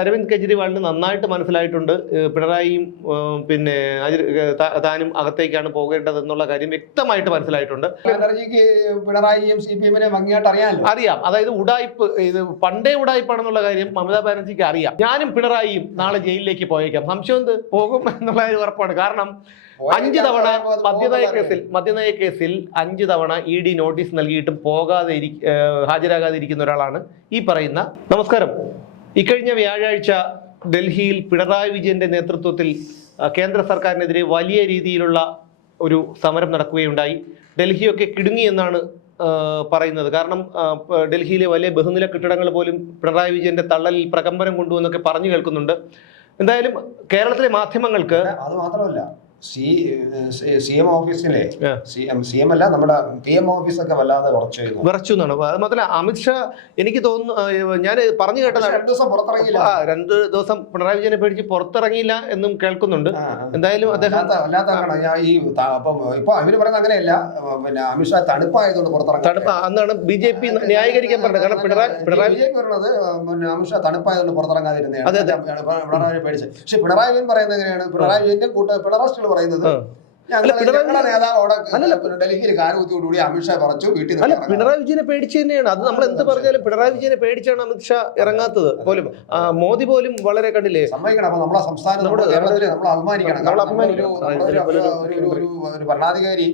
അരവിന്ദ് കെജ്രിവാളിന് നന്നായിട്ട് മനസ്സിലായിട്ടുണ്ട്. പിണറായിയും പിന്നെ താനും അകത്തേക്കാണ് പോകേണ്ടതെന്നുള്ള കാര്യം വ്യക്തമായിട്ട് മനസ്സിലായിട്ടുണ്ട്. ബാനർജിക്ക് പിണറായിയും സി പി എമ്മിനെ ഭംഗിയായിട്ട് അറിയാമല്ലോ. അറിയാം. അതായത് ഉടായ്പ് ഇത് പണ്ടേ ഉടായ്പാണെന്നുള്ള കാര്യം മമതാ ബാനർജിക്ക് അറിയാം. ഞാനും പിണറായിയും നാളെ ജയിലിലേക്ക് പോയേക്കാം. സംശയം എന്ത്? പോകും എന്നുള്ള കാര്യം ഉറപ്പാണ്. കാരണം അഞ്ച് തവണ മദ്യനയ കേസിൽ മദ്യനയ കേസിൽ അഞ്ച് തവണ ഇ ഡി നോട്ടീസ് നൽകിയിട്ടും പോകാതെ ഹാജരാകാതെ ഇരിക്കുന്ന ഒരാളാണ് ഈ പറയുന്ന. നമസ്കാരം. ഇക്കഴിഞ്ഞ വ്യാഴാഴ്ച ഡൽഹിയിൽ പിണറായി വിജയന്റെ നേതൃത്വത്തിൽ കേന്ദ്ര സർക്കാരിനെതിരെ വലിയ രീതിയിലുള്ള ഒരു സമരം നടക്കുകയുണ്ടായി. ഡൽഹിയൊക്കെ കിടുങ്ങി എന്നാണ് പറയുന്നത്. കാരണം ഡൽഹിയിലെ വലിയ ബഹുനില കെട്ടിടങ്ങൾ പോലും പിണറായി വിജയന്റെ തള്ളലിൽ പ്രകമ്പനം കൊണ്ടുവന്നൊക്കെ പറഞ്ഞു കേൾക്കുന്നുണ്ട്. എന്തായാലും കേരളത്തിലെ മാധ്യമങ്ങൾക്ക് അത് മാത്രമല്ല. സി സി എം ഓഫീസിലെ. സി എം സി എം അല്ല നമ്മുടെ പി എം ഓഫീസൊക്കെ വല്ലാതെ ചെയ്തു വിറച്ചു എന്നാണ്. അത് മാത്രമല്ല അമിത്ഷാ എനിക്ക് തോന്നുന്നു ഞാൻ പറഞ്ഞു കേട്ടതാണ്. രണ്ടു ദിവസം പുറത്തിറങ്ങിയില്ല. രണ്ട് ദിവസം പിണറായി വിജയനെ പേടിച്ച് പുറത്തിറങ്ങിയില്ല എന്നും കേൾക്കുന്നുണ്ട്. എന്തായാലും അദ്ദേഹം ഞാൻ ഈ അപ്പം ഇപ്പൊ അവർ പറയുന്നത് അങ്ങനെയല്ല. പിന്നെ അമിത്ഷാ തണുപ്പായതുകൊണ്ട് പുറത്തിറങ്ങി തണുപ്പ് അന്നാണ് ബി ജെ പി ന്യായീകരിക്കാൻ പറഞ്ഞത്. കാരണം പിണറായി പിണറായി വിജയൻ പറയുന്നത് പിന്നെ അമിത്ഷാ തണുപ്പായതുകൊണ്ട് പുറത്തിറങ്ങാതിരുന്നേ. പിണറായി പേടിച്ച് പക്ഷെ പിണറായി വിജയൻ പറയുന്നത് എങ്ങനെയാണ്? പിണറായി വിജയന്റെ കൂട്ട പിണറാസ്റ്റുകൾ പറയുന്നത് അല്ല, പിണറായി വിജയനെ പേടിച്ച് തന്നെയാണ്. അത് നമ്മൾ എന്ത് പറഞ്ഞാലും പിണറായി വിജയനെ പേടിച്ചാണ് അമിത്ഷാ ഇറങ്ങാത്തത്. പോലും മോദി പോലും വളരെ കണ്ടില്ലേ? ഭരണാധികാരി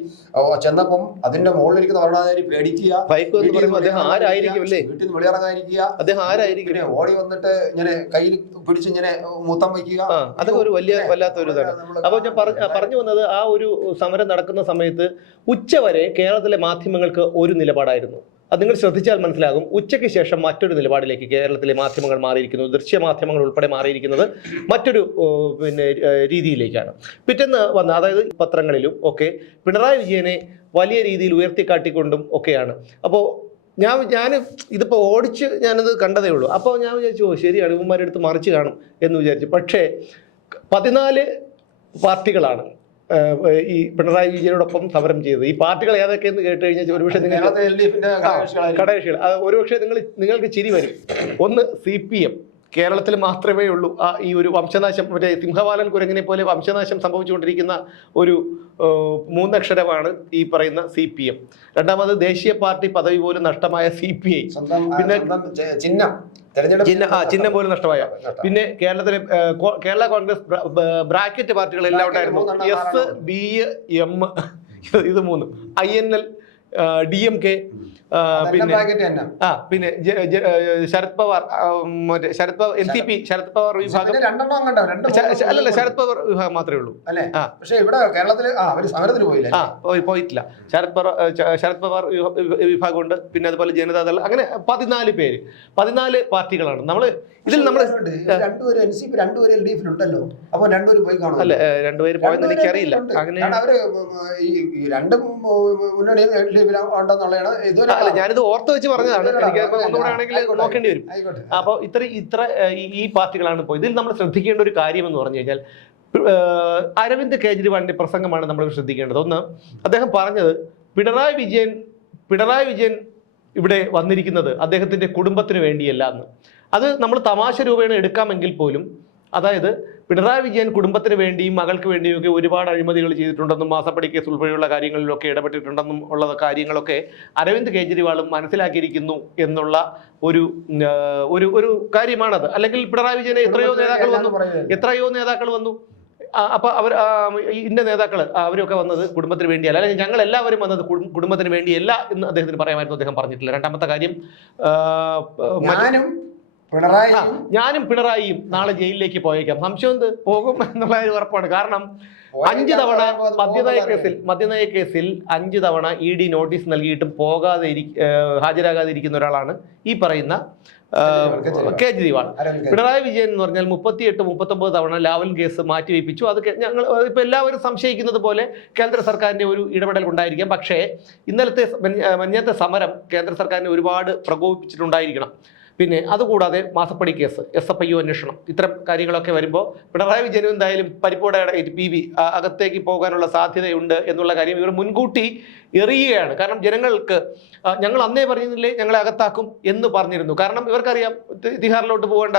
ചെന്നപ്പം അതിന്റെ മുകളിലിരിക്കുന്ന ഭരണാധികാരി പേടിക്കുക. ഭയക്കും എന്ന് വീട്ടിൽ പറയുമ്പോൾ അദ്ദേഹം ആരായിരിക്കും അല്ലേ? വീട്ടിൽ നിന്ന് വെളിയിറങ്ങാതിരിക്കുക. അദ്ദേഹം ആരായിരിക്കും? ഓടി വന്നിട്ട് ഇങ്ങനെ കയ്യിൽ പിടിച്ച് ഇങ്ങനെ മൂത്തം വയ്ക്കുക. അതൊക്കെ ഒരു വലിയ വല്ലാത്ത ഒരു ഇതാണ് അപ്പൊ ഞാൻ പറഞ്ഞു വന്നത് ആ ഒരു സമരം നടക്കുന്ന സമയത്ത് ഉച്ചവരെ കേരളത്തിലെ മാധ്യമങ്ങൾക്ക് ഒരു നിലപാടായിരുന്നു. അത് നിങ്ങൾ ശ്രദ്ധിച്ചാൽ മനസ്സിലാകും. ഉച്ചയ്ക്ക് ശേഷം മറ്റൊരു നിലപാടിലേക്ക് കേരളത്തിലെ മാധ്യമങ്ങൾ മാറിയിരിക്കുന്നു. ദൃശ്യ മാധ്യമങ്ങൾ ഉൾപ്പെടെ മാറിയിരിക്കുന്നത് മറ്റൊരു പിന്നെ രീതിയിലേക്കാണ്. പിറ്റേന്ന് വന്ന അതായത് പത്രങ്ങളിലും ഒക്കെ പിണറായി വിജയനെ വലിയ രീതിയിൽ ഉയർത്തിക്കാട്ടിക്കൊണ്ടും ഒക്കെയാണ്. അപ്പോൾ ഞാൻ ഞാൻ ഇതിപ്പോൾ ഓടിച്ച് ഞാനത് കണ്ടതേ ഉള്ളൂ. അപ്പോൾ ഞാൻ വിചാരിച്ചു ഓ ശരിയാണ് ഇവന്മാരുടെ അടുത്ത് മറിച്ച് കാണും എന്ന് വിചാരിച്ചു. പക്ഷേ പതിനാല് പാർട്ടികളാണ് ഈ പിണറായി വിജയനോടൊപ്പം സമരം ചെയ്തത്. ഈ പാർട്ടികൾ ഏതൊക്കെയെന്ന് കേട്ട് കഴിഞ്ഞാൽ ഒരുപക്ഷെ നിങ്ങൾ കടകക്ഷികൾ അത് ഒരുപക്ഷെ നിങ്ങൾ നിങ്ങൾക്ക് ചിരി വരും. ഒന്ന് സി പി എം. കേരളത്തിൽ മാത്രമേ ഉള്ളൂ. ആ ഈ ഒരു വംശനാശം മറ്റേ സിംഹവാലൻ കുരങ്ങിനെ പോലെ വംശനാശം സംഭവിച്ചുകൊണ്ടിരിക്കുന്ന ഒരു മൂന്നക്ഷരമാണ് ഈ പറയുന്ന സി പി എം. രണ്ടാമത് ദേശീയ പാർട്ടി പദവി പോലും നഷ്ടമായ സി പി ഐ. പിന്നെ- ചിഹ്നം. ചിഹ്നം ആ ചിഹ്നം പോലും നഷ്ടമായ. പിന്നെ കേരളത്തിലെ കേരള കോൺഗ്രസ് ബ്രാക്കറ്റ് പാർട്ടികൾ എല്ലാം ഉണ്ടായിരുന്നു. എസ് ബി എം ഇത് മൂന്നും. I N L D M K പിന്നെ ആ പിന്നെ ശരത് പവാർ മറ്റേ Sharad Pawar N C P Sharad. Pawar വിഭാഗം. അല്ലല്ല ശരത് പവാർ വിഭാഗം മാത്രമേ ഉള്ളൂ. പക്ഷെ ഇവിടെ സമരത്തിന് പോയില്ലേ? ആ പോയിട്ടില്ല. ശരത് പവാർ ശരത് പവാർ വിഭ- വിഭ- വിഭാഗമുണ്ട്. പിന്നെ അതുപോലെ ജനതാദൾ അങ്ങനെ പതിനാല് പേര്. പതിനാല് പാർട്ടികളാണ്. നമ്മൾ ഇതിൽ നമ്മൾ രണ്ടുപേരും എൻ സി പി രണ്ടുപേരും എൽ ഡി എഫിൽ ഉണ്ടല്ലോ അപ്പൊ രണ്ടുപേരും പോയി കാണും അല്ല രണ്ടുപേര് പോയെന്ന് എനിക്കറിയില്ല. അങ്ങനെ അവർ ഈ രണ്ട് ഉണ്ടെന്നുള്ളതാണ് അല്ല ഞാനിത് ഓർത്ത് വെച്ച് പറഞ്ഞതാണ്. എനിക്ക് ആണെങ്കിൽ നോക്കേണ്ടി വരും. അപ്പൊ അപ്പോൾ ഇത്ര ഇത്ര ഈ- പാർട്ടികളാണ് ഇപ്പോൾ ഇതിൽ നമ്മൾ ശ്രദ്ധിക്കേണ്ട ഒരു കാര്യം എന്ന് പറഞ്ഞു കഴിഞ്ഞാൽ അരവിന്ദ് കേജ്രിവാളിന്റെ പ്രസംഗമാണ് നമ്മൾ ശ്രദ്ധിക്കേണ്ടത്. ഒന്ന് അദ്ദേഹം പറഞ്ഞത് പിണറായി വിജയൻ പിണറായി വിജയൻ ഇവിടെ വന്നിരിക്കുന്നത് അദ്ദേഹത്തിന്റെ കുടുംബത്തിന് വേണ്ടിയല്ല എന്ന്. അത് നമ്മൾ തമാശ രൂപേണ എടുക്കാമെങ്കിൽ പോലും അതായത് പിണറായി വിജയൻ കുടുംബത്തിന് വേണ്ടിയും മകൾക്ക് വേണ്ടിയും ഒക്കെ ഒരുപാട് അഴിമതികൾ ചെയ്തിട്ടുണ്ടെന്നും മാസപ്പടി കേസ് ഉൾപ്പെടെയുള്ള കാര്യങ്ങളിലൊക്കെ ഇടപെട്ടിട്ടുണ്ടെന്നും ഉള്ള കാര്യങ്ങളൊക്കെ അരവിന്ദ് കേജ്രിവാളും മനസ്സിലാക്കിയിരിക്കുന്നു എന്നുള്ള ഒരു ഒരു ഒരു കാര്യമാണത്. അല്ലെങ്കിൽ പിണറായി വിജയനെ എത്രയോ നേതാക്കൾ വന്നു. എത്രയോ നേതാക്കൾ വന്നു. അപ്പൊ അവർ ഇന്ന നേതാക്കൾ അവരൊക്കെ വന്നത് കുടുംബത്തിന് വേണ്ടിയല്ല. അല്ലെങ്കിൽ ഞങ്ങൾ എല്ലാവരും വന്നത് കുടും- കുടുംബത്തിന് വേണ്ടിയല്ല എന്ന് അദ്ദേഹത്തിന് പറയാമായിരുന്നു. അദ്ദേഹം പറഞ്ഞിട്ടില്ല. രണ്ടാമത്തെ കാര്യം ഞാനും പിണറായി ഞാനും പിണറായിയും നാളെ ജയിലിലേക്ക് പോയേക്കാം. സംശയം എന്ത്? പോകും എന്നുള്ള ഉറപ്പാണ്. കാരണം അഞ്ച് തവണ മദ്യനയ കേസിൽ മദ്യനയ കേസിൽ അഞ്ച് തവണ ഇ ഡി നോട്ടീസ് നൽകിയിട്ടും പോകാതെ ഹാജരാകാതെ ഇരിക്കുന്ന ഒരാളാണ് ഈ പറയുന്ന കേജ്രിവാൾ. പിണറായി വിജയൻ എന്ന് പറഞ്ഞാൽ മുപ്പത്തിയെട്ട് മുപ്പത്തൊമ്പത് തവണ ലാവൽ കേസ് മാറ്റിവെപ്പിച്ചു. അത് ഞങ്ങൾ ഇപ്പൊ എല്ലാവരും സംശയിക്കുന്നത് പോലെ കേന്ദ്ര സർക്കാരിന്റെ ഒരു ഇടപെടൽ ഉണ്ടായിരിക്കാം. പക്ഷേ ഇന്നലത്തെ മഞ്ഞത്തെ സമരം കേന്ദ്ര സർക്കാരിനെ ഒരുപാട് പ്രകോപിപ്പിച്ചിട്ടുണ്ടായിരിക്കണം. പിന്നെ അതുകൂടാതെ മാസപ്പടി case S F I U അന്വേഷണം. ഇത്തരം കാര്യങ്ങളൊക്കെ വരുമ്പോൾ പിണറായി വിജയൻ എന്തായാലും പരിപ്പോടെ പി വി അകത്തേക്ക് പോകാനുള്ള സാധ്യതയുണ്ട് എന്നുള്ള കാര്യം ഇവർ മുൻകൂട്ടി എറിയുകയാണ്. കാരണം ജനങ്ങൾക്ക് ഞങ്ങൾ അന്നേ പറഞ്ഞില്ലേ ഞങ്ങളെ അകത്താക്കും എന്ന് പറഞ്ഞിരുന്നു. കാരണം ഇവർക്കറിയാം തിഹാറിലോട്ട് പോകേണ്ട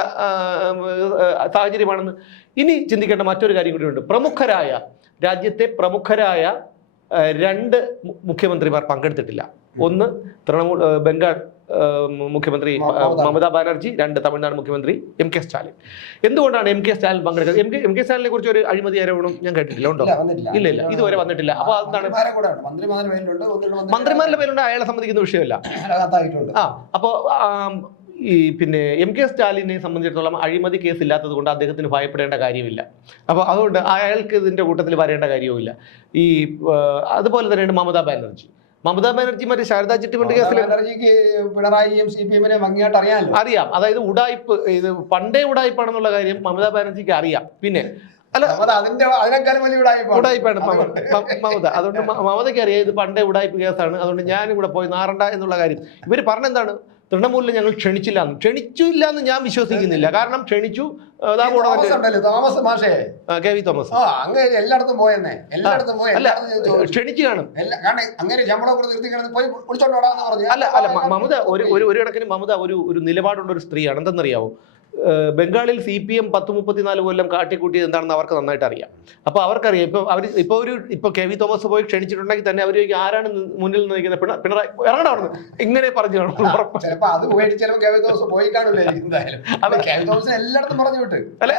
സാഹചര്യമാണെന്ന്. ഇനി ചിന്തിക്കേണ്ട മറ്റൊരു കാര്യം കൂടിയുണ്ട് പ്രമുഖരായ രാജ്യത്തെ പ്രമുഖരായ രണ്ട് മുഖ്യമന്ത്രിമാർ പങ്കെടുത്തിട്ടില്ല. ഒന്ന് തൃണമൂൽ ബംഗാൾ മുഖ്യമന്ത്രി മമത. ബാനർജി. രണ്ട് തമിഴ്നാട് മുഖ്യമന്ത്രി എം കെ സ്റ്റാലിൻ. എന്തുകൊണ്ടാണ് എം കെ സ്റ്റാലിൻ പങ്കെടുക്കുന്നത്? എം കെ എം കെ സ്റ്റാലിനെ കുറിച്ച് ഒരു അഴിമതി ആരോപണം ഞാൻ കേട്ടിട്ടില്ല ഉണ്ടോ? ഇല്ല, ഇല്ല ഇതുവരെ വന്നിട്ടില്ല. അപ്പൊ അതാണ്. മന്ത്രിമാരുടെ പേരുണ്ട് അയാളെ സംബന്ധിക്കുന്ന വിഷയമല്ല. ആ അപ്പോൾ ഈ പിന്നെ എം കെ സ്റ്റാലിനെ സംബന്ധിച്ചിടത്തോളം അഴിമതി കേസ് ഇല്ലാത്തത് കൊണ്ട് അദ്ദേഹത്തിന് ഭയപ്പെടേണ്ട കാര്യമില്ല. അപ്പോൾ അതുകൊണ്ട് അയാൾക്ക് ഇതിന്റെ കൂട്ടത്തിൽ വരേണ്ട കാര്യവുമില്ല. ഈ അതുപോലെ തന്നെയാണ് മമതാ ബാനർജി. മമതാ ബാനർജി മറ്റേ ശാരദാ ചിട്ടിഫണ്ട് കേസിൽ ബാനർജിക്ക് പിണറായിയും സി പി എമ്മിനെ ഭംഗിയായിട്ട് അറിയാമല്ലോ. അറിയാം. അതായത് ഉടായ്പ് ഇത് പണ്ടേ ഉടായ്പാണെന്നുള്ള കാര്യം മമതാ ബാനർജിക്ക് അറിയാം. പിന്നെ അല്ല മമത അതിന്റെ അതിനേക്കാളും വലിയ. ഉടായ്പാണ്. മമത. അതുകൊണ്ട് മമതയ്ക്ക് അറിയാം ഇത് പണ്ടേ ഉടായ്പ കേസാണ്. അതുകൊണ്ട് ഞാനും കൂടെ പോയി നാറണ്ട എന്നുള്ള കാര്യം. ഇവർ പറഞ്ഞെന്താണ്? തൃണമൂലിൽ ഞങ്ങൾ ക്ഷണിച്ചില്ല എന്ന് ക്ഷണിച്ചില്ല എന്ന് ഞാൻ വിശ്വസിക്കുന്നില്ല. കാരണം ക്ഷണിച്ചു തോമസ് മാഷേ. K V Thomas. ആ അങ്ങ് എല്ലായിടത്തും പോയെന്നേ എല്ലായിടത്തും അല്ല കാരണം അങ്ങനെ പോയി വിളിച്ചോണ്ട് പറഞ്ഞു. അല്ല അല്ല മമത ഒരു ഒരു ഇടക്കിന് കണക്കിന് മമത ഒരു ഒരു നിലപാടുള്ള ഒരു സ്ത്രീയാണ്. എന്തെന്നറിയാവോ? ബംഗാളിൽ സി പി എം പത്ത് മുപ്പത്തിനാല് കൊല്ലം കാട്ടിക്കൂട്ടിയത് എന്താണെന്ന് അവർക്ക് നന്നായിട്ട് അറിയാം. അപ്പോൾ അവർക്കറിയാം ഇപ്പോൾ അവർ ഇപ്പോൾ ഒരു ഇപ്പോൾ കെ വി തോമസ് പോയി ക്ഷണിച്ചിട്ടുണ്ടെങ്കിൽ തന്നെ അവർ ആരാണ് മുന്നിൽ നിന്ന് നിൽക്കുന്നത്? പിണ പിണറായി ഇറങ്ങണം ഇങ്ങനെ പറഞ്ഞു ഉറപ്പ് അത് കെ വി തോമസ് പോയി എന്തായാലും. അത്. കെ വി തോമസിനെ എല്ലായിടത്തും പറഞ്ഞു വിട്ട്. അല്ലെ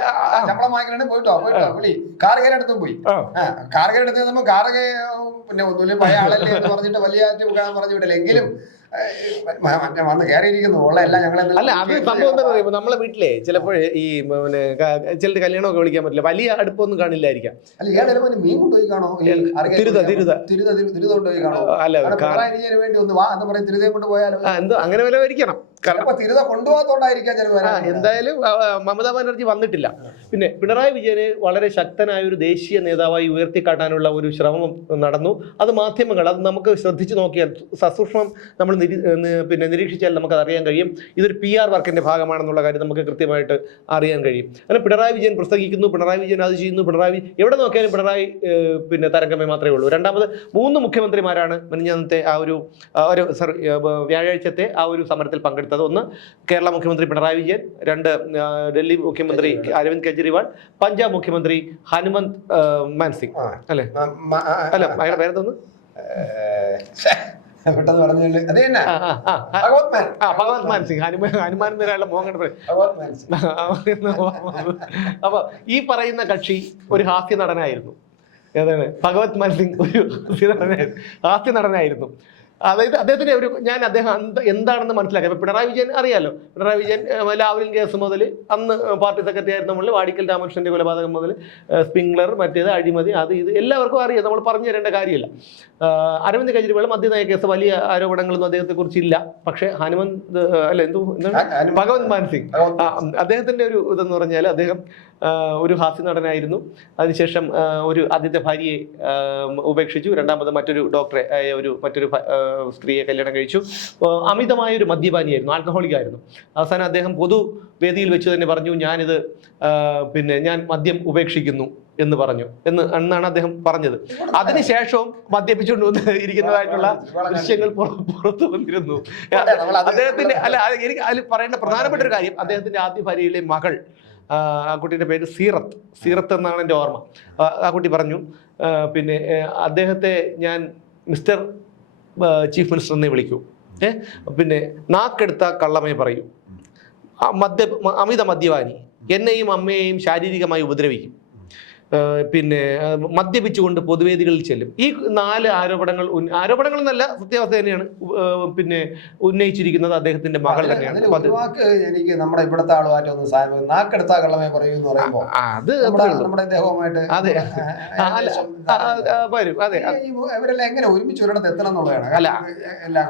ശമ്പളം പോയിട്ടോ പോയിട്ടോ കാർഗേരടുത്തും പോയി. കാർഗേരടുത്ത് നമ്മൾ കാർഗെ പിന്നെ ഒന്നുമില്ല പഴയ ആളല്ലേ എന്ന് പറഞ്ഞിട്ട് വലിയ പറഞ്ഞു വിട്ടില്ല എങ്കിലും വന്ന് കയറിയിരിക്കുന്നു. ഉള്ള എല്ലാം ഞങ്ങൾ അല്ല അത് സംഭവം എന്താ പറയുക നമ്മളെ വീട്ടിലെ ചിലപ്പോൾ ഈ പിന്നെ ചിലർ കല്യാണമൊക്കെ വിളിക്കാൻ പറ്റില്ല. വലിയ അടുപ്പൊന്നും കാണില്ലായിരിക്കാം. അല്ല ഇയാൾ ചിലപ്പോ മീൻ കൊണ്ടുപോയി കാണോ? ഈ ഏത്? ആർക്കെ തിരുത, തിരുത. തിരുത തിരുത കൊണ്ടുപോയി കാണോ? അല്ല കാരണം കാ- പിണറായി വേണ്ടി ഒന്ന് വാ എന്ന് പറയും തിരുതയും കൊണ്ട് പോയാലോ? എന്തോ അങ്ങനെ വല്ല ഇരിക്കണം കാരണം ചിലപ്പോ തിരുത കൊണ്ടുപോകാത്തോണ്ടായിരിക്കാം എന്തായാലും മമതാ ബാനർജി വന്നിട്ടില്ല. പിന്നെ പിണറായി വിജയനെ വളരെ ശക്തനായ ഒരു ദേശീയ നേതാവായി ഉയർത്തിക്കാട്ടാനുള്ള ഒരു ശ്രമം നടന്നു. അത് മാധ്യമങ്ങൾ അത് നമുക്ക് ശ്രദ്ധിച്ചു നോക്കിയാൽ സസൂക്ഷ്മം നമ്മൾ നിരി- പിന്നെ നിരീക്ഷിച്ചാൽ നമുക്ക് അറിയാൻ കഴിയും. ഇതൊരു പി ആർ വർക്കിന്റെ ഭാഗമാണെന്നുള്ള കാര്യം നമുക്ക് കൃത്യമായിട്ട് അറിയാൻ കഴിയും. അല്ല പിണറായി വിജയൻ പ്രസംഗിക്കുന്നു പിണറായി വിജയൻ അത് ചെയ്യുന്നു പിണറായി എവിടെ നോക്കിയാലും പിണറായി പിന്നെ തരംഗമേ മാത്രമേ ഉള്ളൂ. രണ്ടാമത് മൂന്ന് മുഖ്യമന്ത്രിമാരാണ് മിനിഞ്ഞാന്നത്തെ ആ ഒരു ഒരു വ്യാഴാഴ്ചത്തെ ആ ഒരു സമരത്തിൽ പങ്കെടുത്തത്. ഒന്ന് കേരള മുഖ്യമന്ത്രി പിണറായി വിജയൻ രണ്ട് ഡൽഹി മുഖ്യമന്ത്രി അരവിന്ദ് കെജ്രിവാൾ പഞ്ചാബ് മുഖ്യമന്ത്രി ഹനുമന്ത് മാൻസിംഗ് മാൻ സിംഗ്. അല്ലെ? അല്ല അയാളുടെ പേരെന്തോന്ന് ഭഗവത് മാൻ. സിംഗ്. ഹനുമാൻ ഹനുമാൻ മോഹൻ അപ്പൊ ഈ പറയുന്ന കക്ഷി ഒരു ഹാസ്യ നടനായിരുന്നു ഏതാണ്? ഭഗവത് മാൻ സിംഗ് ഒരു ഹാസ്യ നടനായിരുന്നു ഹാസ്യ നടനായിരുന്നു അതായത് അദ്ദേഹത്തിന് ഒരു ഞാൻ അദ്ദേഹം എന്ത് എന്താണെന്ന് മനസ്സിലാക്കാം. അപ്പൊ പിണറായി വിജയൻ അറിയാലോ. പിണറായി വിജയൻ ലാവലിൻ കേസ് മുതൽ അന്ന് പാർട്ടി സെക്രട്ടറി ആയിരുന്ന മുതൽ വാടിക്കൽ രാമകൃഷ്ണന്റെ കൊലപാതകം മുതൽ സ്പ്രിംഗ്ലർ മറ്റേത് അഴിമതി അത് ഇത് എല്ലാവർക്കും അറിയാം. നമ്മൾ പറഞ്ഞു തരേണ്ട കാര്യമില്ല. അരവിന്ദ് കെജ്രിവാൾ മദ്യനയ കേസ് വലിയ ആരോപണങ്ങളൊന്നും അദ്ദേഹത്തെ കുറിച്ചില്ല പക്ഷേ ഹനുമന്ത് അല്ല എന്തോ എന്താണ്? ഭഗവന്ത് മാൻ സിംഗ് അദ്ദേഹത്തിന്റെ ഒരു ഇതെന്ന് പറഞ്ഞാൽ അദ്ദേഹം ഒരു ഹാസ്യ നടനായിരുന്നു. അതിനുശേഷം ഒരു ആദ്യത്തെ ഭാര്യയെ ഉപേക്ഷിച്ചു. രണ്ടാമത് മറ്റൊരു ഡോക്ടറെ ഒരു മറ്റൊരു സ്ത്രീയെ കല്യാണം കഴിച്ചു. അമിതമായ ഒരു മദ്യപാനിയായിരുന്നു ആൽക്കഹോളിക് ആയിരുന്നു അവസാനം അദ്ദേഹം പൊതു വേദിയിൽ വെച്ച് തന്നെ പറഞ്ഞു ഞാനിത് പിന്നെ ഞാൻ മദ്യം ഉപേക്ഷിക്കുന്നു എന്ന് പറഞ്ഞു. എന്ന് എന്നാണ് അദ്ദേഹം പറഞ്ഞത്. അതിനുശേഷവും മദ്യപിച്ചുകൊണ്ട് വന്ന് ഇരിക്കുന്നതായിട്ടുള്ള ദൃശ്യങ്ങൾ പുറത്തു വന്നിരുന്നു. അദ്ദേഹത്തിന്റെ അല്ല എനിക്ക് അതിൽ പറയേണ്ട പ്രധാനപ്പെട്ട ഒരു കാര്യം അദ്ദേഹത്തിന്റെ ആദ്യ ഭാര്യയിലെ മകൾ ആ, കുട്ടിയുടെ പേര് സീറത്ത്. സീറത്ത് എന്നാണ് എന്റെ ഓർമ്മ. ആ, കുട്ടി പറഞ്ഞു പിന്നെ അദ്ദേഹത്തെ ഞാൻ മിസ്റ്റർ ചീഫ് മിനിസ്റ്റർ എന്നേ വിളിക്കൂ. ഏ? പിന്നെ നാക്കെടുത്ത കള്ളമേ പറയൂ. മദ്യ അമിത മദ്യപാനി. എന്നെയും അമ്മയെയും ശാരീരികമായി ഉപദ്രവിക്കും. പിന്നെ മദ്യപിച്ചുകൊണ്ട് പൊതുവേദികളിൽ ചെല്ലും. ഈ നാല് ആരോപണങ്ങൾ ആരോപണങ്ങൾ എന്നല്ല സത്യാവസ്ഥ തന്നെയാണ് പിന്നെ ഉന്നയിച്ചിരിക്കുന്നത് അദ്ദേഹത്തിന്റെ മകൾ തന്നെയാണ്. എനിക്ക് നമ്മുടെ ഇവിടുത്തെ ആളുമായിട്ട് ഒന്ന് സാ- നാക്കെടുത്താ കള്ളമേ പറയൂ എന്ന് പറയുമ്പോൾ അത് നമ്മുടെ ഇദ്ദേഹവുമായിട്ട് അതെ. വരും അതെ. ഇവരെല്ലാം എങ്ങനെ ഒരുമിച്ച് ഒരിടത്ത് എത്തണം എന്നുള്ളതാണ്. അല്ല.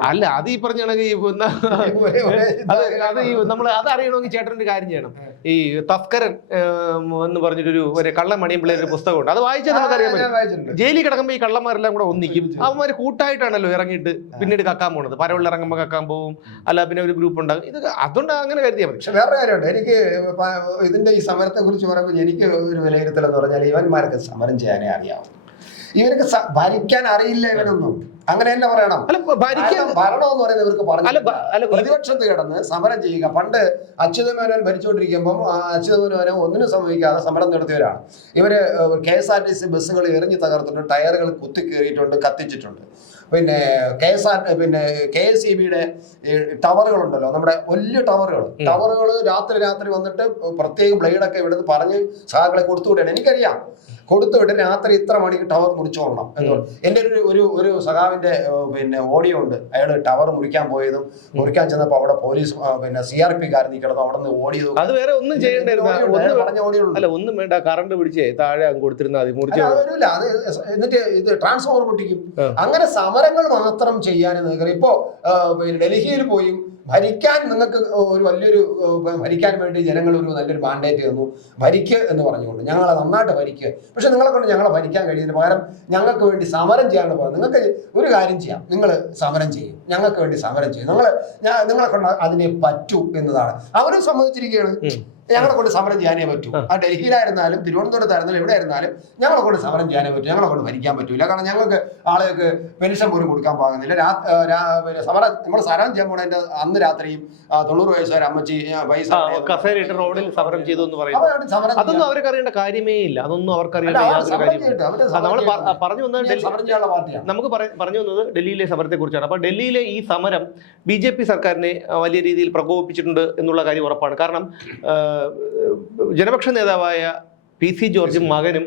അല്ല അത് ഈ പറഞ്ഞാണെങ്കിൽ അത് നമ്മൾ അത് അറിയണമെങ്കിൽ ചേട്ടന്റെ കാര്യം ചെയ്യണം. ഈ തസ്കരൻ എന്ന് പറഞ്ഞിട്ടൊരു ഒരു കള്ളമണിയും പിള്ളേർ ഒരു പുസ്തകമുണ്ട്. അത് വായിച്ചാൽ നമുക്കറിയാൻ പറ്റും. ജയിലിൽ കിടക്കുമ്പോൾ ഈ കള്ളന്മാരെല്ലാം കൂടെ ഒന്നിക്കും. അവന്മാർ കൂട്ടായിട്ടാണല്ലോ ഇറങ്ങിയിട്ട് പിന്നീട് കക്കാൻ പോണത്. പരവുള്ള ഇറങ്ങുമ്പോൾ കക്കാൻ പോകും അല്ല പിന്നെ ഒരു ഗ്രൂപ്പ് ഉണ്ടാകും ഇത് അതുകൊണ്ട് അങ്ങനെ കരുതിയാൽ മതി. പക്ഷെ വേറെ കാര്യമുണ്ട്. എനിക്ക് ഇതിന്റെ ഈ സമരത്തെ കുറിച്ച് പറയുമ്പോൾ എനിക്ക് ഒരു വിലയിരുത്തൽ എന്ന് പറഞ്ഞാൽ ഇവന്മാർക്ക് സമരം ചെയ്യാനേ അറിയാവും. ഇവർക്ക് ഭരിക്കാൻ അറിയില്ല ഇവനൊന്നും അങ്ങനെ തന്നെ പറയണം. ഭരണം എന്ന് പറയുന്നത് ഇവർക്ക് പറഞ്ഞു പ്രതിപക്ഷത്ത് കിടന്ന് സമരം ചെയ്യുക. പണ്ട് അച്യുതമേനോൻ ഭരിച്ചുകൊണ്ടിരിക്കുമ്പോൾ ആ അച്യുതമേനോനെ ഒന്നിനും സംഭവിക്കാതെ സമരം നടത്തിയവരാണ്. ഇവർ K S R T C ബസ്സുകൾ എറിഞ്ഞു തകർത്തിട്ടുണ്ട് ടയറുകൾ കുത്തി കയറിയിട്ടുണ്ട് കത്തിച്ചിട്ടുണ്ട്. പിന്നെ കെ എസ് ആർ പിന്നെ കെ എസ് ഇ ബിയുടെ ടവറുകളുണ്ടല്ലോ നമ്മുടെ വലിയ ടവറുകൾ. ടവറുകൾ രാത്രി രാത്രി വന്നിട്ട് പ്രത്യേക ബ്ലേഡൊക്കെ ഇവിടുന്ന് പറഞ്ഞ് സഹാക്കളെ കൊടുത്തു വിടണം എനിക്കറിയാം. കൊടുത്തു വിട്ട് രാത്രി ഇത്ര മണിക്ക് ടവർ മുറിച്ചോളണം എന്ന്. എന്റെ ഒരു ഒരു ഒരു സഖാവിന്റെ പിന്നെ ഓഡിയോ ഉണ്ട്. അയാൾ ടവർ മുറിക്കാൻ പോയതും മുറിക്കാൻ ചെന്നപ്പോൾ അവിടെ പോലീസ് പിന്നെ സി ആർ പി കാരൻ നിൽക്കണം അവിടെ നിന്ന് ഓടിയതും അത് വേറെ ഒന്നും ചെയ്യേണ്ടായിരുന്നു അല്ല ഒന്നും വേണ്ട. കറണ്ട് പിടിച്ചേ താഴെ അങ്ങ് കൊടുത്തിരുന്നാൽ മതി മുറിച്ച് അത് അത് എന്നിട്ട് ഇത് ട്രാൻസ്ഫോർമർ പൊട്ടിക്കും. അങ്ങനെ സമരങ്ങൾ മാത്രം ചെയ്യാൻ ഇപ്പോ ഡൽഹിയിൽ പോയി ഭരിക്കാൻ നിങ്ങൾക്ക് ഒരു വലിയൊരു ഭരിക്കാൻ വേണ്ടി ജനങ്ങൾ ഒരു നല്ലൊരു മാൻഡേറ്റ് തന്നു. ഭരിക്ക് എന്ന് പറഞ്ഞുകൊണ്ട്. ഞങ്ങളെ നന്നായിട്ട് ഭരിക്കുക പക്ഷെ നിങ്ങളെ കൊണ്ട് ഞങ്ങളെ ഭരിക്കാൻ കഴിയുന്നതിന് പകരം ഞങ്ങൾക്ക് വേണ്ടി സമരം ചെയ്യാനുള്ള പോകാം. നിങ്ങൾക്ക് ഒരു കാര്യം ചെയ്യാം. നിങ്ങൾ സമരം ചെയ്യും. ഞങ്ങൾക്ക് വേണ്ടി സമരം ചെയ്യും. നിങ്ങൾ നിങ്ങളെ കൊണ്ട് അതിനെ പറ്റൂ എന്നതാണ്. അവരും സമ്മതിച്ചിരിക്കുകയാണ്. ഞങ്ങളെ കൊണ്ട് സമരം ചെയ്യാനേ പറ്റൂ. ആ. ഡൽഹിയിലായിരുന്നാലും തിരുവനന്തപുരത്തായിരുന്നാലും എവിടെയായിരുന്നാലും ഞങ്ങളെ കൊണ്ട് സമരം ചെയ്യാനേ പറ്റൂ. ഞങ്ങളെ കൊണ്ട് ഭരിക്കാൻ പറ്റൂല. കാരണം ഞങ്ങൾക്ക് ആളുകൾക്ക് പെൻഷൻ പോലും കൊടുക്കാൻ പാകുന്നില്ല സമരം നമ്മൾ സമരം ചെയ്യാൻ പോണതിന്റെ അന്ന് രാത്രിയും തൊണ്ണൂറ് വയസ്സുകാർ അമ്മച്ചി പൈസ കസേരയിട്ട് റോഡിൽ സമരം ചെയ്തു എന്ന് പറയുന്നത് അതൊന്നും അവർക്ക് അറിയേണ്ട കാര്യമേ ഇല്ല. അതൊന്നും അവർക്ക് അറിയേണ്ട യാതൊരു സമരം കാര്യമില്ല നമ്മൾ പറഞ്ഞു വന്നത് നമുക്ക് പറഞ്ഞു വന്നത് ഡൽഹിയിലെ സമരത്തെ കുറിച്ചാണ് അപ്പൊ ഡൽഹിയിലെ ഈ സമരം ബി ജെ പി സർക്കാരിനെ വലിയ രീതിയിൽ പ്രകോപിപ്പിച്ചിട്ടുണ്ട് എന്നുള്ള കാര്യം ഉറപ്പാണ്. കാരണം ജനപക്ഷ നേതാവായ പി സി ജോർജും മകനും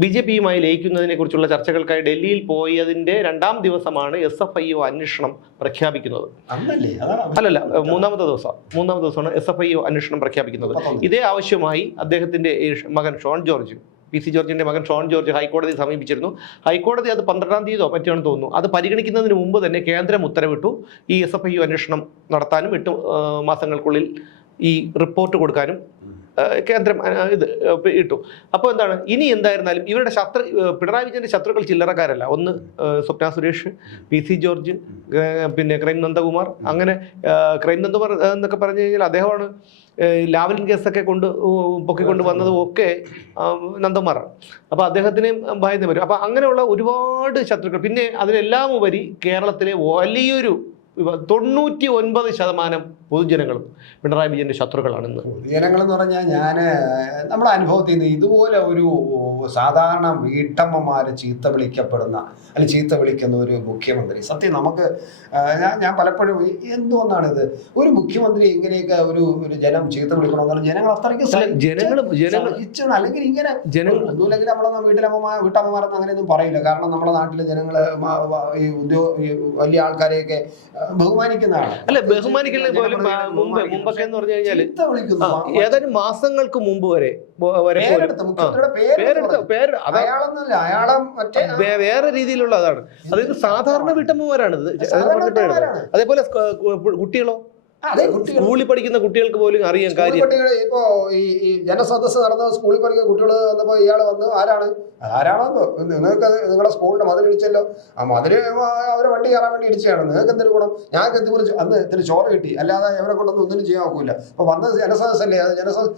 ബി ജെ പിയുമായി ലയിക്കുന്നതിനെ കുറിച്ചുള്ള ചർച്ചകൾക്കായി ഡൽഹിയിൽ പോയതിന്റെ രണ്ടാം ദിവസമാണ് എസ് എഫ് ഐ ഒ അന്വേഷണം പ്രഖ്യാപിക്കുന്നത്. അല്ലല്ല മൂന്നാമത്തെ ദിവസം മൂന്നാമത്തെ ദിവസമാണ് എസ് എഫ് ഐ ഒ അന്വേഷണം പ്രഖ്യാപിക്കുന്നത്. ഇതേ ആവശ്യമായി അദ്ദേഹത്തിന്റെ മകൻ ഷോൺ ജോർജ് പി സി ജോർജിന്റെ മകൻ ഷോൺ ജോർജ് ഹൈക്കോടതിയെ സമീപിച്ചിരുന്നു. ഹൈക്കോടതി അത് പന്ത്രണ്ടാം തീയതിയോ മറ്റാണെന്ന് തോന്നുന്നു. അത് പരിഗണിക്കുന്നതിന് മുമ്പ് തന്നെ കേന്ദ്രം ഉത്തരവിട്ടു ഈ എസ് എഫ് ഐ അന്വേഷണം നടത്താനും എട്ട് മാസങ്ങൾക്കുള്ളിൽ ഈ റിപ്പോർട്ട് കൊടുക്കാനും കേന്ദ്രം ഇത് ഇട്ടു. അപ്പോൾ എന്താണ്? ഇനി എന്തായിരുന്നാലും ഇവരുടെ ശത്രു പിണറായി വിജയന്റെ ശത്രുക്കൾ ചില്ലറക്കാരല്ല. ഒന്ന് Swapna Suresh P C George പിന്നെ ക്രൈം നന്ദകുമാർ. അങ്ങനെ ക്രൈം നന്ദകുമാർ എന്നൊക്കെ പറഞ്ഞു കഴിഞ്ഞാൽ അദ്ദേഹമാണ് ലാവലിൻ കേസൊക്കെ കൊണ്ട് പൊക്കിക്കൊണ്ട് വന്നതും ഒക്കെ നന്ദകുമാറാണ്. അപ്പോൾ അദ്ദേഹത്തിനെയും ഭയന്ന് വരും. അപ്പോൾ അങ്ങനെയുള്ള ഒരുപാട് ശത്രുക്കൾ. പിന്നെ അതിനെല്ലാം ഉപരി കേരളത്തിലെ വലിയൊരു തൊണ്ണൂറ്റി ഒൻപത് ശതമാനം പൊതുജനങ്ങളും പിണറായി വിജയന്റെ ശത്രുക്കളാണെന്ന്. പൊതുജനങ്ങളെന്ന് പറഞ്ഞാൽ ഞാൻ നമ്മുടെ അനുഭവത്തിൽ നിന്ന് ഇതുപോലെ ഒരു സാധാരണ വീട്ടമ്മമാര് ചീത്ത വിളിക്കപ്പെടുന്ന അല്ലെ ചീത്ത വിളിക്കുന്ന ഒരു മുഖ്യമന്ത്രി. സത്യം നമുക്ക് ഞാൻ ഞാൻ പലപ്പോഴും എന്തുകൊണ്ടാണിത്? ഒരു മുഖ്യമന്ത്രി ഇങ്ങനെയൊക്കെ ഒരു ഒരു ജനം ചീത്ത വിളിക്കണമെന്നുള്ള ജനങ്ങൾ അത്രയ്ക്ക് ജനങ്ങൾ സഹിച്ചാണ് അല്ലെങ്കിൽ ഇങ്ങനെ ഒന്നുമില്ലെങ്കിൽ നമ്മളൊന്നും വീട്ടിലമ്മമാർ വീട്ടമ്മമാരൊന്നും അങ്ങനെയൊന്നും പറയില്ല. കാരണം നമ്മുടെ നാട്ടിലെ ജനങ്ങൾ ഈ ഉദ്യോഗ വലിയ ആൾക്കാരെയൊക്കെ ബഹുമാനിക്കുന്നതാണ്. അല്ല ബഹുമാനിക്കുന്ന പോലും മുമ്പ് മുമ്പൊക്കെ എന്ന് പറഞ്ഞു കഴിഞ്ഞാൽ ഏതാനും മാസങ്ങൾക്ക് മുമ്പ് വരെ വരെ വേറെ രീതിയിലുള്ള അതാണ് അതായത് സാധാരണ വീട്ടമ്മമാരാണ് അതേപോലെ കുട്ടികളോ? സ്കൂളിൽ പഠിക്കുന്ന കുട്ടികൾക്ക് പോലും അറിയാം കാര്യം. ഇപ്പോ ഈ ജനസദസ് നടന്ന സ്കൂളിൽ പഠിക്കുന്ന കുട്ടികൾ വന്നപ്പോ ഇയാൾ വന്നു. ആരാണ്? ആരാണോ നിങ്ങൾക്ക് നിങ്ങളുടെ സ്കൂളിന്റെ മതിൽ ഇടിച്ചല്ലോ. ആ മതിൽ അവരെ വണ്ടി കയറാൻ വേണ്ടി ഇടിച്ചാണ് നിങ്ങൾക്ക് എന്തൊരു ഗുണം? ഞങ്ങൾക്ക് എന്ത് അന്ന് ഇത്തിരി ചോറ് കിട്ടി. അല്ലാതെ അവരെ കൊണ്ടൊന്നും ഒന്നും ചെയ്യാൻ നോക്കൂല അപ്പൊ വന്നത് ജനസദസ് അല്ലേ അത് ജനസദസ്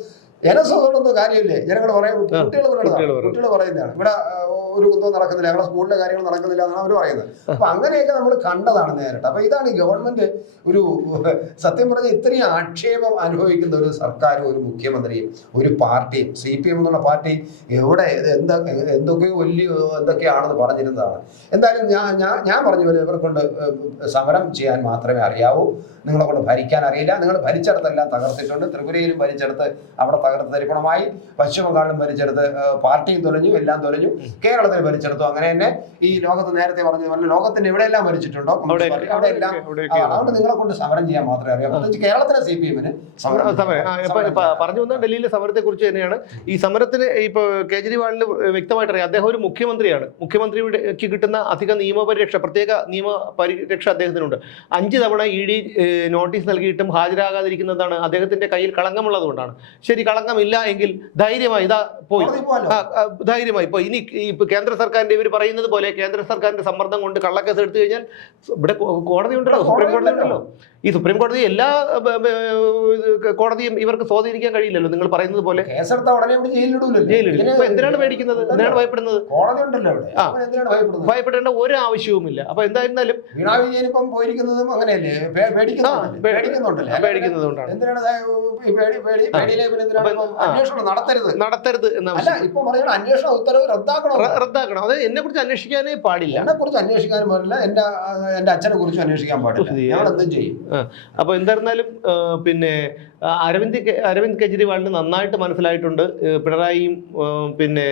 ജനസദസ്സോടൊന്നും കാര്യമില്ലേ? ജനങ്ങൾ പറയും കുട്ടികൾ പറയുന്നതാണ് പറയും. കുട്ടികൾ പറയുന്നതാണ്. ഇവിടെ ഒരു കുന്തവും നടക്കുന്നില്ല. ഞങ്ങളുടെ സ്കൂളിലെ കാര്യങ്ങൾ നടക്കുന്നില്ല എന്നാണ് അവർ പറയുന്നത്. അപ്പൊ അങ്ങനെയൊക്കെ നമ്മൾ കണ്ടതാണ് നേരിട്ട്. അപ്പൊ ഇതാണ് ഈ ഗവൺമെന്റ് ഒരു സത്യം പറഞ്ഞ ഇത്രയും ആക്ഷേപം അനുഭവിക്കുന്ന ഒരു സർക്കാരും ഒരു മുഖ്യമന്ത്രിയും ഒരു പാർട്ടിയും സി പി എം എന്നുള്ള പാർട്ടി എവിടെ എന്തൊക്കെ എന്താ എന്തൊക്കെയോ വലിയ എന്തൊക്കെയാണെന്ന് പറഞ്ഞിരുന്നതാണ്. എന്തായാലും ഞാൻ ഞാൻ ഞാൻ പറഞ്ഞ പോലെ ഇവർക്കൊണ്ട് സമരം ചെയ്യാൻ മാത്രമേ അറിയാവൂ. നിങ്ങളെ കൊണ്ട് ഭരിക്കാൻ അറിയില്ല. നിങ്ങൾ ഭരിച്ചിടത്തെല്ലാം തകർത്തിട്ടുണ്ട്. ത്രിപുരയിലും ഭരിച്ചെടുത്ത് അവിടെ തകർത്ത് തരിപ്പണമായി പശ്ചിമബംഗാളിലും ഭരിച്ചെടുത്ത് പാർട്ടിയും തൊലഞ്ഞു എല്ലാം തൊലഞ്ഞു. കേരളത്തിൽ ഭരിച്ചെടുത്തു. അങ്ങനെ തന്നെ ഈ ലോകത്ത് നേരത്തെ പറഞ്ഞ പോലെ ലോകത്തിന്റെ എവിടെയെല്ലാം ഭരിച്ചിട്ടുണ്ടോ? അവിടെ എല്ലാം അതുകൊണ്ട് നിങ്ങളെ കൊണ്ട് സമരം ചെയ്യാൻ മാത്രമേ അറിയാം. പ്രത്യേകിച്ച് കേരളത്തിലെ സി പി എമ്മിന് പറഞ്ഞു വന്ന ഡൽഹിയിലെ സമരത്തെ കുറിച്ച് തന്നെയാണ്. ഈ സമരത്തിന് ഇപ്പൊ കേജ്രിവാളിന് വ്യക്തമായിട്ട് അറിയാം. അദ്ദേഹം ഒരു മുഖ്യമന്ത്രിയാണ്. മുഖ്യമന്ത്രിക്ക് കിട്ടുന്ന അധിക നിയമപരിരക്ഷ പ്രത്യേക നിയമ പരിരക്ഷ അദ്ദേഹത്തിനുണ്ട്. അഞ്ച് തവണ ഇ ഡി നോട്ടീസ് നൽകിയിട്ടും ഹാജരാകാതിരിക്കുന്നതാണ് അദ്ദേഹത്തിന്റെ കയ്യിൽ കളങ്കമുള്ളതുകൊണ്ടാണ്. ശരി ശരി കളങ്കമില്ല എങ്കിൽ ധൈര്യമായി ഇതാ പോയി. ധൈര്യമായി ഇപ്പൊ ഇനി ഇപ്പൊ കേന്ദ്ര സർക്കാരിന്റെ ഇവർ പറയുന്നത് പോലെ കേന്ദ്ര സർക്കാരിന്റെ സമ്മർദ്ദം കൊണ്ട് കള്ളക്കേസ് എടുത്തു കഴിഞ്ഞാൽ ഇവിടെ കോടതി ഉണ്ടല്ലോ സുപ്രീം കോടതി ഉണ്ടല്ലോ. ഈ സുപ്രീം കോടതി എല്ലാ കോടതിയും ഇവർക്ക് സ്വാധീനിക്കാൻ കഴിയില്ലല്ലോ. നിങ്ങൾ പറയുന്നത് പോലെ. എന്തിനാണ് പേടിക്കുന്നത്? എന്തിനാണ് ഭയപ്പെടുന്നത്? ഭയപ്പെടേണ്ട ഒരു ആവശ്യവുമില്ല. അപ്പൊ എന്തായിരുന്നാലും പോയിരിക്കുന്നതും അങ്ങനെയല്ലേ? നടത്തരുത്? റദ്ദാക്കണം? അത് എന്നെ കുറിച്ച് അന്വേഷിക്കാനേ പാടില്ല. എന്നെ കുറിച്ച് അന്വേഷിക്കാനും പാടില്ല. എന്റെ എന്റെ അച്ഛനെ കുറിച്ച് അന്വേഷിക്കാൻ പാടില്ല. ഞാൻ എന്തും ചെയ്യും. അപ്പൊ എന്തായിരുന്നാലും പിന്നെ അരവിന്ദ് അരവിന്ദ് കെജ്രിവാളിന് നന്നായിട്ട് മനസ്സിലായിട്ടുണ്ട്. പിണറായിയും പിന്നെ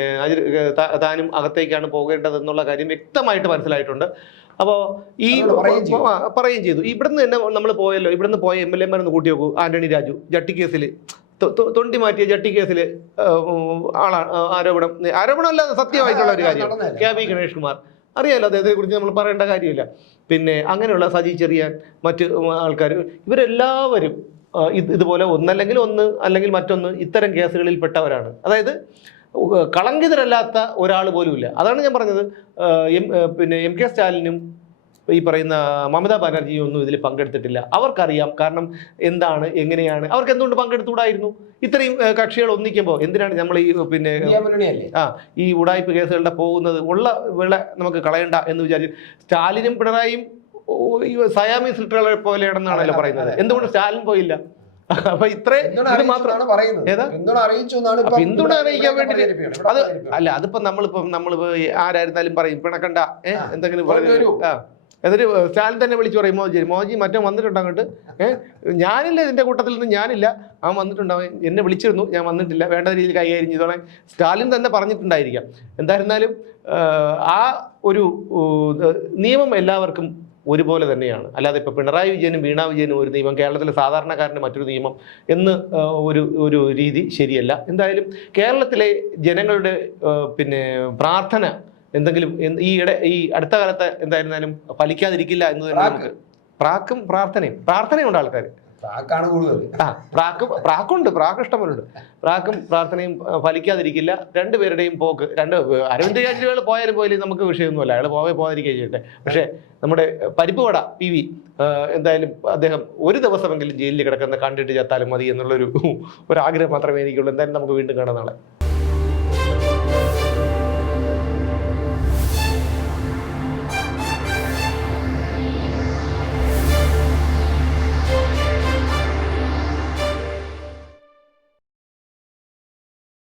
താനും അകത്തേക്കാണ് പോകേണ്ടത് എന്നുള്ള കാര്യം വ്യക്തമായിട്ട് മനസ്സിലായിട്ടുണ്ട്. അപ്പോൾ ഈ പറയുകയും ചെയ്തു. ഇവിടുന്ന് തന്നെ നമ്മൾ പോയല്ലോ. ഇവിടുന്ന് പോയ എം എൽ എമാരൊന്ന് കൂട്ടി നോക്കൂ. ആന്റണി രാജു ജട്ടി കേസിൽ തൊണ്ടി മാറ്റിയ ജട്ടി കേസിൽ ആളാണ് ആരോപണം ആരോപണം. അല്ല സത്യമായിട്ടുള്ള ഒരു കാര്യം? K V Ganesh Kumar. അറിയാലോ അദ്ദേഹത്തെ കുറിച്ച് നമ്മൾ പറയേണ്ട കാര്യമില്ല. പിന്നെ അങ്ങനെയുള്ള സജി ചെറിയാൻ മറ്റ് ആൾക്കാർ ഇവരെല്ലാവരും ഇത് ഇതുപോലെ ഒന്നല്ലെങ്കിൽ ഒന്ന് അല്ലെങ്കിൽ മറ്റൊന്ന് ഇത്തരം കേസുകളിൽ പെട്ടവരാണ്. അതായത് കളങ്കിതരല്ലാത്ത ഒരാൾ ഇല്ല അതാണ് ഞാൻ പറഞ്ഞത്. എം പിന്നെ എം കെ സ്റ്റാലിനും ഈ പറയുന്ന മമതാ ബാനർജിയും ഒന്നും ഇതിൽ പങ്കെടുത്തിട്ടില്ല. അവർക്കറിയാം കാരണം എന്താണ് എങ്ങനെയാണ് അവർക്ക് എന്തുകൊണ്ട് പങ്കെടുത്തുകൂടായിരുന്നു? ഇത്രയും കക്ഷികൾ ഒന്നിക്കുമ്പോൾ എന്തിനാണ് നമ്മൾ ഈ പിന്നെ ആ ഈ ഉടായ്പ കേസുകളുടെ പോകുന്നത് ഉള്ള വിള നമുക്ക് കളയണ്ട എന്ന് വിചാരിച്ചു സ്റ്റാലിനും പിണറായിയും സയാമീസ് ലിറ്ററുകളെ പോലെയാണെന്നാണല്ലോ പറയുന്നത്. എന്തുകൊണ്ട് സ്റ്റാലിൻ പോയില്ല? അപ്പൊ ഇത്രയും പിന്തുണ ഇത് അറിയിച്ചു മാത്രം എന്നാണ് പറയുന്നത്? പിന്തുണ അറിയിക്കാൻ വേണ്ടി അത് അല്ല അതിപ്പോ നമ്മളിപ്പോ നമ്മളിപ്പോ ആരായിരുന്നാലും പറയും പിണക്കണ്ട എന്തെങ്കിലും പറഞ്ഞു എന്നിട്ട് സ്റ്റാലിൻ തന്നെ വിളിച്ച് പറയും മോജി മോജി മറ്റേ വന്നിട്ടുണ്ട് അങ്ങോട്ട്? ഏഹ് ഞാനില്ല ഇതിന്റെ കൂട്ടത്തിൽ നിന്ന് ഞാനില്ല. അവൻ വന്നിട്ടുണ്ടാവും എന്നെ വിളിച്ചിരുന്നു ഞാൻ വന്നിട്ടില്ല. വേണ്ട രീതിയിൽ കൈകാര്യം ചെയ്തോളെ സ്റ്റാലിൻ തന്നെ പറഞ്ഞിട്ടുണ്ടായിരിക്കാം. എന്തായിരുന്നാലും ആ ഒരു നിയമം എല്ലാവർക്കും ഒരുപോലെ തന്നെയാണ്. അല്ലാതെ ഇപ്പോൾ പിണറായി വിജയനും വീണാ വിജയനും ഒരു നിയമം കേരളത്തിലെ സാധാരണക്കാരന് മറ്റൊരു നിയമം എന്ന് ഒരു ഒരു രീതി ശരിയല്ല. എന്തായാലും കേരളത്തിലെ ജനങ്ങളുടെ പിന്നെ പ്രാർത്ഥന എന്തെങ്കിലും ഈ ഇട ഈ അടുത്ത കാലത്ത് എന്തായിരുന്നാലും ഫലിക്കാതിരിക്കില്ല എന്ന് തന്നെ നമുക്ക് പ്രാക്കും പ്രാർത്ഥനയും. പ്രാർത്ഥനയുണ്ട് ആൾക്കാർ പ്രാക്കാണ് കൂടുതൽ ആ പ്രാക്ക് പ്രാക്കുണ്ട് പ്രാക്ക് ഇഷ്ടംപോലുണ്ട്. പ്രാക്കും പ്രാർത്ഥനയും ഫലിക്കാതിരിക്കില്ല. രണ്ടുപേരുടെയും പോക്ക് രണ്ട് അരവിന്ദ് കെജ്രിവാൾ പോയാലും പോയാലും നമുക്ക് വിഷയമൊന്നുമല്ല. അയാൾ പോവേ പോകാതിരിക്കുക ചെയ്യട്ടെ. പക്ഷേ നമ്മുടെ പരിപ്പുവട പി വി എന്തായാലും അദ്ദേഹം ഒരു ദിവസമെങ്കിലും ജയിലിൽ കിടക്കുന്ന കണ്ടിട്ട് ചത്താലും മതി എന്നുള്ളൊരു ഒരു ആഗ്രഹം മാത്രമേ എനിക്കുള്ളൂ. എന്തായാലും നമുക്ക് വീണ്ടും കാണാം നാളെ.